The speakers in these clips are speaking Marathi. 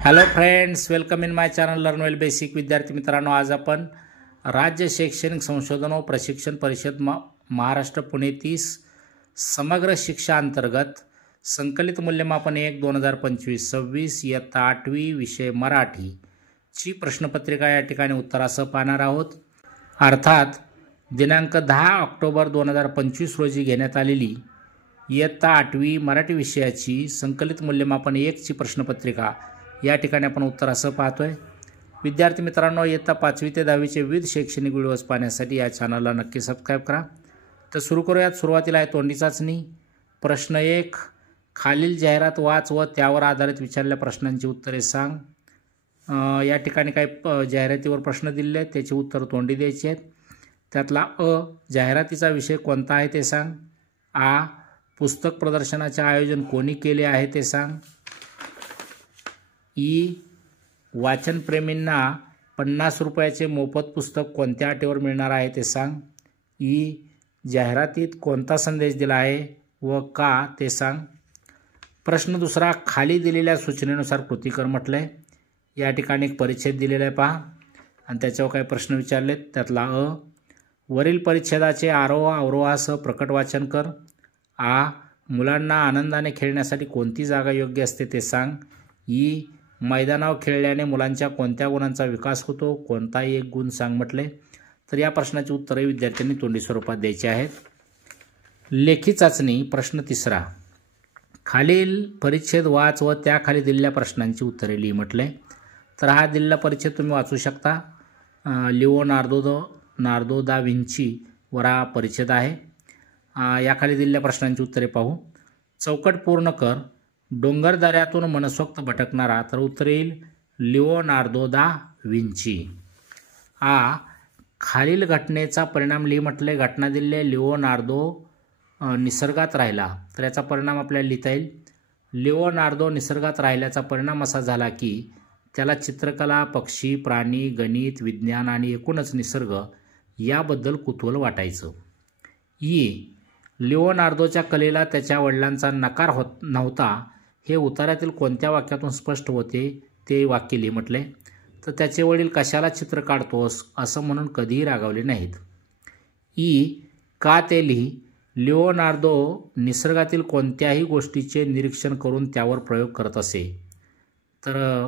Hello friends, welcome in my channel learn well basic. विद्यार्थी मित्रांनो, आज आपण राज्य शैक्षणिक संशोधन व प्रशिक्षण परिषद महाराष्ट्र पुणे 30 समग्र शिक्षा अंतर्गत संकलित मूल्यमापन 1 2025-26 इयत्ता 8वी विषय मराठी ची प्रश्नपत्रिका या ठिकाणी उत्तरासह पाहणार आहोत. अर्थात दिनांक 10 ऑक्टोबर 2025 रोजी घेण्यात आलेली इयत्ता 8वी मराठी विषयाची संकलित मूल्यमापन 1 ची प्रश्नपत्रिका या ठिकाणी आपण उत्तरासह पाहतोय. विद्यार्थी मित्रांनो, इयत्ता 5वी ते 10वीचे विविध शैक्षणिक व्हिडिओज पाहण्यासाठी या चॅनलला नक्की सबस्क्राईब करा. तर सुरू करूयात. सुरुवातीला आहे तोंडी चाचणी. प्रश्न 1, खालील जाहिरात वाच व त्यावर आधारित विचारलेल्या प्रश्नांची उत्तरे सांग. या ठिकाणी काही जाहिरातीवर प्रश्न दिलेले आहेत, त्याची उत्तर तोंडी द्यायची आहेत. त्यातला जाहिरातीचा विषय कोणता आहे ते सांग. पुस्तक प्रदर्शनाचे आयोजन कोणी केले आहे ते सांग. वाचनप्रेमींना 50 रुपयाचे मोफत पुस्तक कोणत्या अटीवर मिळणार आहे ते सांग. जाहिरातीत कोणता संदेश दिला आहे व का ते सांग. प्रश्न दुसरा, खाली दिलेल्या सूचनेनुसार कृती कर म्हटलंय. या ठिकाणी एक परिच्छेद दिलेला आहे पहा आणि त्याच्यावर काही प्रश्न विचारलेत. त्यातला वरील परिच्छेदाचे आरोह अवरोहासह प्रकट वाचन कर. मुलांना आनंदाने खेळण्यासाठी कोणती जागा योग्य असते ते सांग. मैदानावर खेळल्याने मुलांच्या कोणत्या गुणांचा विकास होतो, कोणताही एक गुण सांग म्हटले. तर या प्रश्नाची उत्तरे विद्यार्थ्यांनी तोंडी स्वरूपात द्यायची आहेत. लेखी चाचणी. प्रश्न तिसरा, खालील परिच्छेद वाच व त्याखाली दिलेल्या प्रश्नांची उत्तरे लिही म्हटले. तर हा दिलेला परिच्छेद तुम्ही वाचू शकता. लिओनार्दो दा विंची वर हा परिच्छेद आहे. याखाली दिलेल्या प्रश्नांची उत्तरे पाहू. चौकट पूर्ण कर. डोंगरदऱ्यातून मनसोक्त भटकणारा. तर उत्तर येईल लिओनार्दो दा विंची. खालील घटनेचा परिणाम लिही म्हटले. घटना दिले लिओनार्दो निसर्गात राहिला. तर याचा परिणाम आपल्याला लिहिता येईल. लिओनार्दो निसर्गात राहिल्याचा परिणाम असा झाला की त्याला चित्रकला, पक्षी, प्राणी, गणित, विज्ञान आणि एकूणच निसर्ग याबद्दल कुतूहल वाटायचं. लिओनार्दोच्या कलेला त्याच्या वडिलांचा नकार होत नव्हता हे उतार्यातील कोणत्या वाक्यातून स्पष्ट होते ते वाक्य लिही म्हटले. तर त्याचे वडील कशाला चित्र काढतोस असं म्हणून कधीही रागावले नाहीत. का ते लिही. लिओनार्दो निसर्गातील कोणत्याही गोष्टीचे निरीक्षण करून त्यावर प्रयोग करत असे. तर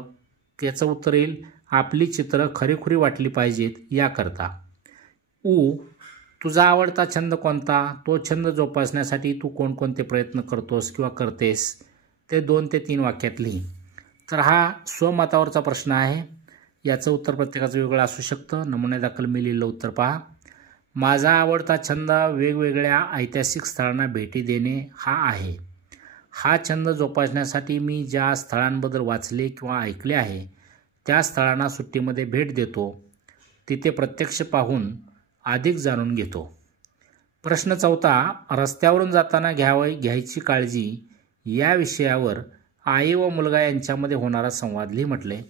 त्याचं उत्तर येईल आपली चित्र खरीखुरी वाटली पाहिजेत याकरता. तुझा आवडता छंद कोणता, तो छंद जोपासण्यासाठी तू कोणकोणते प्रयत्न करतोस किंवा करतेस ते 2 ते 3 वाक्यात लिही. तर हा स्वमतावरचा प्रश्न आहे. याचं उत्तर प्रत्येकाचं वेगळं असू शकतं. नमुन्यादाखल मी लिहिलं उत्तर पहा. माझा आवडता छंद वेगवेगळ्या ऐतिहासिक स्थळांना भेटी देणे हा आहे. हा छंद जोपासण्यासाठी मी ज्या स्थळांबद्दल वाचले किंवा ऐकले आहे त्या स्थळांना सुट्टीमध्ये भेट देतो. तिथे प्रत्यक्ष पाहून अधिक जाणून घेतो. प्रश्न चौथा, रस्त्यावरून जाताना घ्यायची काळजी या विषयावर आई व मुलगा यांच्यामध्ये होणारा संवाद लिही म्हटले.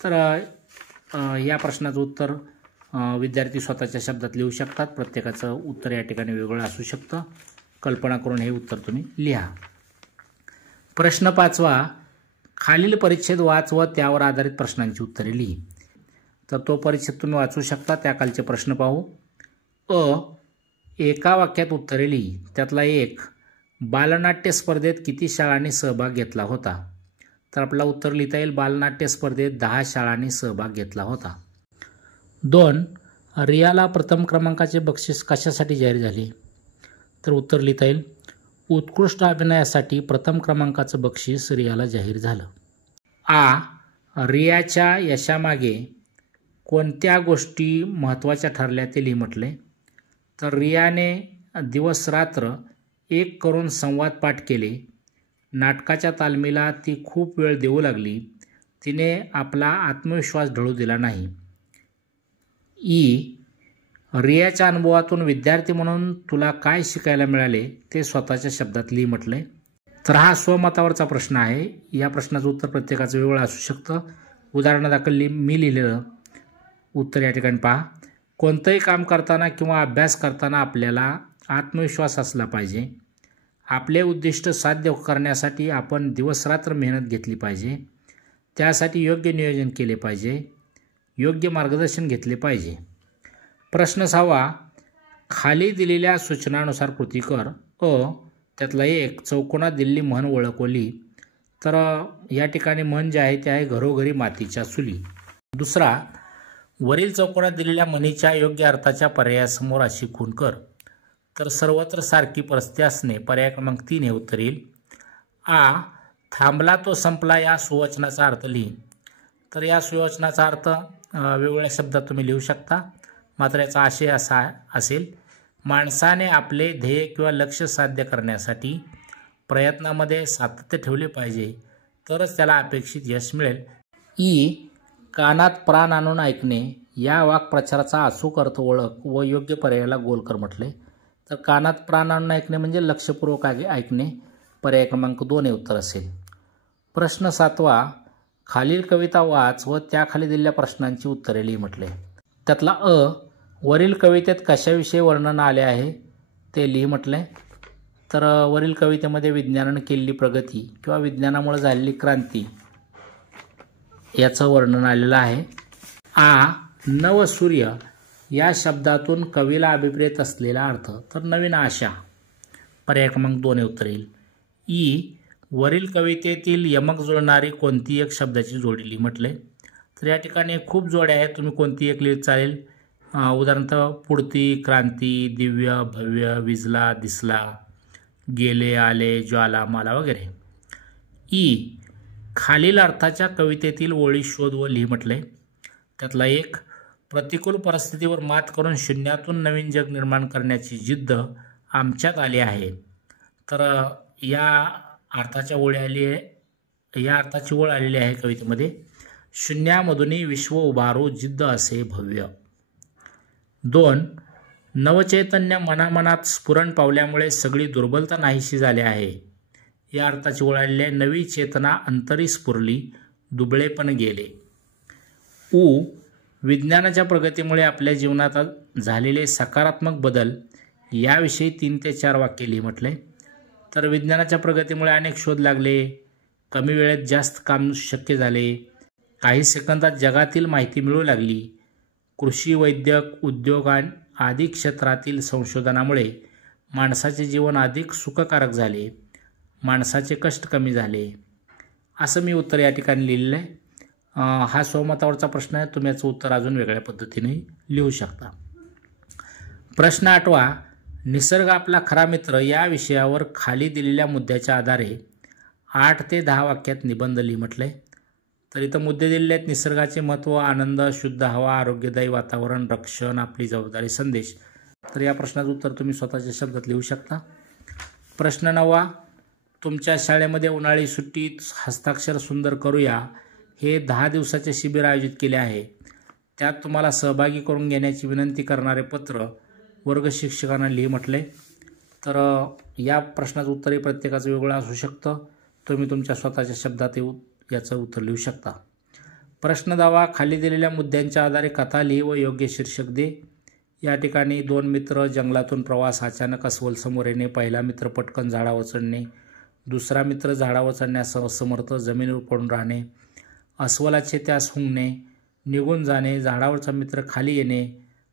तर या प्रश्नाचं उत्तर विद्यार्थी स्वतःच्या शब्दात लिहू शकतात. प्रत्येकाचं उत्तर या ठिकाणी वेगळं असू शकतं. कल्पना करून हे उत्तर तुम्ही लिहा. प्रश्न 5वा, खालील परिच्छेद वाच व त्यावर आधारित प्रश्नांची उत्तरे लिही. तर तो परिच्छेद तुम्ही वाचू शकता. त्याखालचे प्रश्न पाहू. एका वाक्यात उत्तरे लिही. त्यातला 1, बालनाट्य स्पर्धेत किती शाळांनी सहभाग घेतला होता. तर आपला उत्तर लिहिता येईल बालनाट्य स्पर्धेत 10 शाळांनी सहभाग घेतला होता. 2, रियाला प्रथम क्रमांकाचे बक्षीस कशासाठी जाहीर झाले. तर उत्तर लिहिता येईल उत्कृष्ट अभिनयासाठी प्रथम क्रमांकाचं बक्षीस रियाला जाहीर झालं. रियाच्या यशामागे कोणत्या गोष्टी महत्त्वाच्या ठरल्या ते लिही म्हटले. तर रियाने दिवस रात्र एक करून संवाद पाठ केले. नाटकाच्या तालमीला ती खूप वेळ देऊ लागली. तिने आपला आत्मविश्वास ढळू दिला नाही. रियाच्या अनुभवातून विद्यार्थी म्हणून तुला काय शिकायला मिळाले ते स्वतःच्या शब्दात लिही म्हटले. तर हा स्वमतावरचा प्रश्न आहे. या प्रश्नाचं उत्तर प्रत्येकाचं वेगळं असू शकतं. उदाहरणादाखल मी लिहिलेलं उत्तर या ठिकाणी पहा. कोणतंही काम करताना किंवा अभ्यास करताना आपल्याला आत्मविश्वास असला पाहिजे. आपले उद्दिष्ट साध्य करण्यासाठी आपण दिवसरात्र मेहनत घेतली पाहिजे. त्यासाठी योग्य नियोजन केले पाहिजे, योग्य मार्गदर्शन घेतले पाहिजे. प्रश्न 6. खाली दिलेल्या सूचनानुसार कृती कर. त्यातला 1. चौकोनात दिलेली म्हण ओळखवली. तर या ठिकाणी म्हण जे आहे ते आहे घरोघरी मातीच्या चुली. 2. वरील चौकोनात दिलेल्या म्हणीच्या योग्य अर्थाच्या पर्यायासमोर अशी खूण कर. तर सर्वत्र सारखी परिस्थिती असणे. पर्याय क्रमांक 3 हे उत्तर येईल. थांबला तो संपला या सुवचनाचा अर्थ लिही. तर या सुवचनाचा अर्थ वेगवेगळ्या शब्दात तुम्ही लिहू शकता, मात्र याचा आशय असा असेल, माणसाने आपले ध्येय किंवा लक्ष्य साध्य करण्यासाठी प्रयत्नामध्ये सातत्य ठेवले पाहिजे, तरच त्याला अपेक्षित यश मिळेल. कानात प्राण आणून ऐकणे या वाक्प्रचाराचा अचूक अर्थ ओळख व योग्य पर्यायाला गोल कर म्हटले. तर कानात प्राण आणून ऐकणे म्हणजे लक्षपूर्वक ऐकणे. पर्याय क्रमांक 2 हे उत्तर असेल. प्रश्न 7. खालील कविता वाच व त्याखाली दिलेल्या प्रश्नांची उत्तरे लिही म्हटले. त्यातला वरील कवितेत कशाविषयी वर्णन आले आहे ते लिही म्हटले. तर वरील कवितेमध्ये विज्ञानाने केलेली प्रगती किंवा विज्ञानामुळे झालेली क्रांती याचं वर्णन आलेलं आहे. नवसूर्य या शब्दातून कवीला अभिप्रेत असलेला अर्थ. तर नवीन आशा. पर्याय क्रमांक 2 हे उत्तर येईल. वरील कवितेतील यमक जुळणारी कोणती एक शब्दाची जोडी लिही म्हटले. तर या ठिकाणी खूप जोड्या आहेत, तुम्ही कोणती एक लिहित चालेल. उदाहरणार्थ पुढती, क्रांती, दिव्य, भव्य, विजला, दिसला, गेले, आले, ज्वाला, माला वगैरे. खालील अर्थाच्या कवितेतील ओळी शोध व लिही म्हटले. त्यातला 1. प्रतिकूल परिस्थितीवर मात करून शून्यातून नवीन जग निर्माण करण्याची जिद्द आमच्यात आली आहे. तर या अर्थाची ओळ आलेली आहे कवितेमध्ये. शून्यामधूनही विश्व उभारू जिद्द असे भव्य. 2. नवचैतन्य मनामनात स्फुरण पावल्यामुळे सगळी दुर्बलता नाहीशी झाली आहे. या अर्थाची ओळ आलेली आहे. नवी चेतना अंतरी स्फुरली, दुबळेपण गेले. विज्ञानाच्या प्रगतीमुळे आपल्या जीवनात झालेले सकारात्मक बदल याविषयी 3 ते 4 वाक्य लिही म्हटले. तर विज्ञानाच्या प्रगतीमुळे अनेक शोध लागले, कमी वेळेत जास्त काम शक्य झाले, काही सेकंदात जगातील माहिती मिळू लागली, कृषी, वैद्यक, उद्योग आदी क्षेत्रातील संशोधनामुळे माणसाचे जीवन अधिक सुखकारक झाले, माणसाचे कष्ट कमी झाले, असं मी उत्तर या ठिकाणी लिहिलेलं आहे. हा स्वमतावरचा प्रश्न आहे, तुम्ही याचं उत्तर अजून वेगळ्या पद्धतीने लिहू शकता. प्रश्न 8. निसर्ग आपला खरा मित्र या विषयावर खाली दिलेल्या मुद्द्याच्या आधारे 8 ते 10 वाक्यात निबंध लिही म्हटले. तर इथं मुद्दे दिलेले आहेत. निसर्गाचे महत्त्व, आनंद, शुद्ध हवा, आरोग्यदायी वातावरण, रक्षण, आपली जबाबदारी, संदेश. तर या प्रश्नाचं उत्तर तुम्ही स्वतःच्या शब्दात लिहू शकता. प्रश्न 9. तुमच्या शाळेमध्ये उन्हाळी सुट्टीत हस्ताक्षर सुंदर करूया हे 10 दिवसाचे शिबिर आयोजित केले आहे. त्यात तुम्हाला सहभागी करून घेण्याची विनंती करणारे पत्र वर्ग शिक्षकांना लिही म्हटले. तर या प्रश्नाचं उत्तरही प्रत्येकाचं वेगळं असू शकतं. तुम्ही तुमच्या स्वतःच्या शब्दात याचं उत्तर लिहू शकता. प्रश्न 10. खाली दिलेल्या मुद्द्यांच्या आधारे कथा लिही व योग्य शीर्षक दे. या ठिकाणी 2 मित्र, जंगलातून प्रवास, अचानक अस्वल समोर येणे, पहिला मित्र पटकन झाडावर चढणे, दुसरा मित्र झाडावर चढण्यास असमर्थ, जमिनीवर पडून राहणे, अस्वलाचे त्यास हुंगणे, निघून जाणे, झाडावरचा मित्र खाली येणे,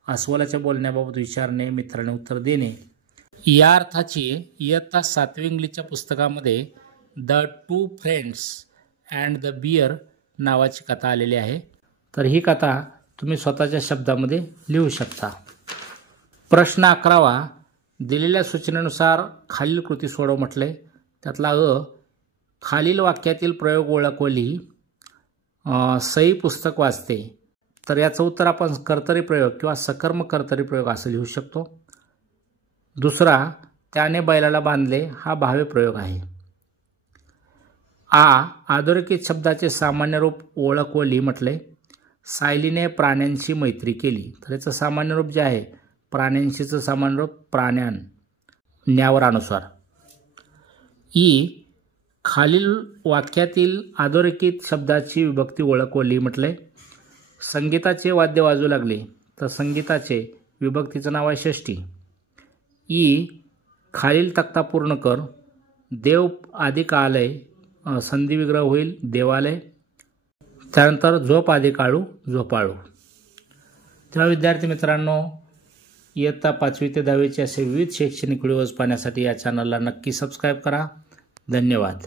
अस्वलाच्या बोलण्याबाबत विचारणे, मित्राने उत्तर देणे. या अर्थाची इयत्ता 7वी इंग्लिशच्या पुस्तकामध्ये the 2 friends and the bear नावाची कथा आलेली आहे. तर ही कथा तुम्ही स्वतःच्या शब्दामध्ये लिहू शकता. प्रश्न 11. दिलेल्या सूचनेनुसार खालील कृती सोडव म्हटले. त्यातला खालील वाक्यातील प्रयोग ओळख व लिही. सई पुस्तक वाचते. तर याचं उत्तर आपण कर्तरी प्रयोग किंवा सकर्म कर्तरी प्रयोग असं लिहू शकतो. दुसरा, त्याने बैलाला बांधले हा भावे प्रयोग आहे. अधोरेखित शब्दाचे सामान्य रूप ओळख व लिही म्हटले. सायलीने प्राण्यांशी मैत्री केली. तर याचं सामान्य रूप जे आहे प्राण्यांशीचं सामान्य रूप प्राण्यान, न्यावरानुसार. खालील वाक्यातील अधोरेखित शब्दाची विभक्ती ओळख व लिही म्हटले. संगीताचे वाद्य वाजू लागले. तर संगीताचे विभक्तीचं नाव आहे षष्ठी. खालील तक्ता पूर्ण कर. देव अधिक आलय, संधी विग्रह होईल देवालय. त्यानंतर झोप आधी काळू झोपाळू. तेव्हा विद्यार्थी मित्रांनो, इयत्ता 5वी ते 10वीचे असे विविध शैक्षणिक व्हिडिओज पाहण्यासाठी या चॅनलला नक्की सबस्क्राईब करा. धन्यवाद.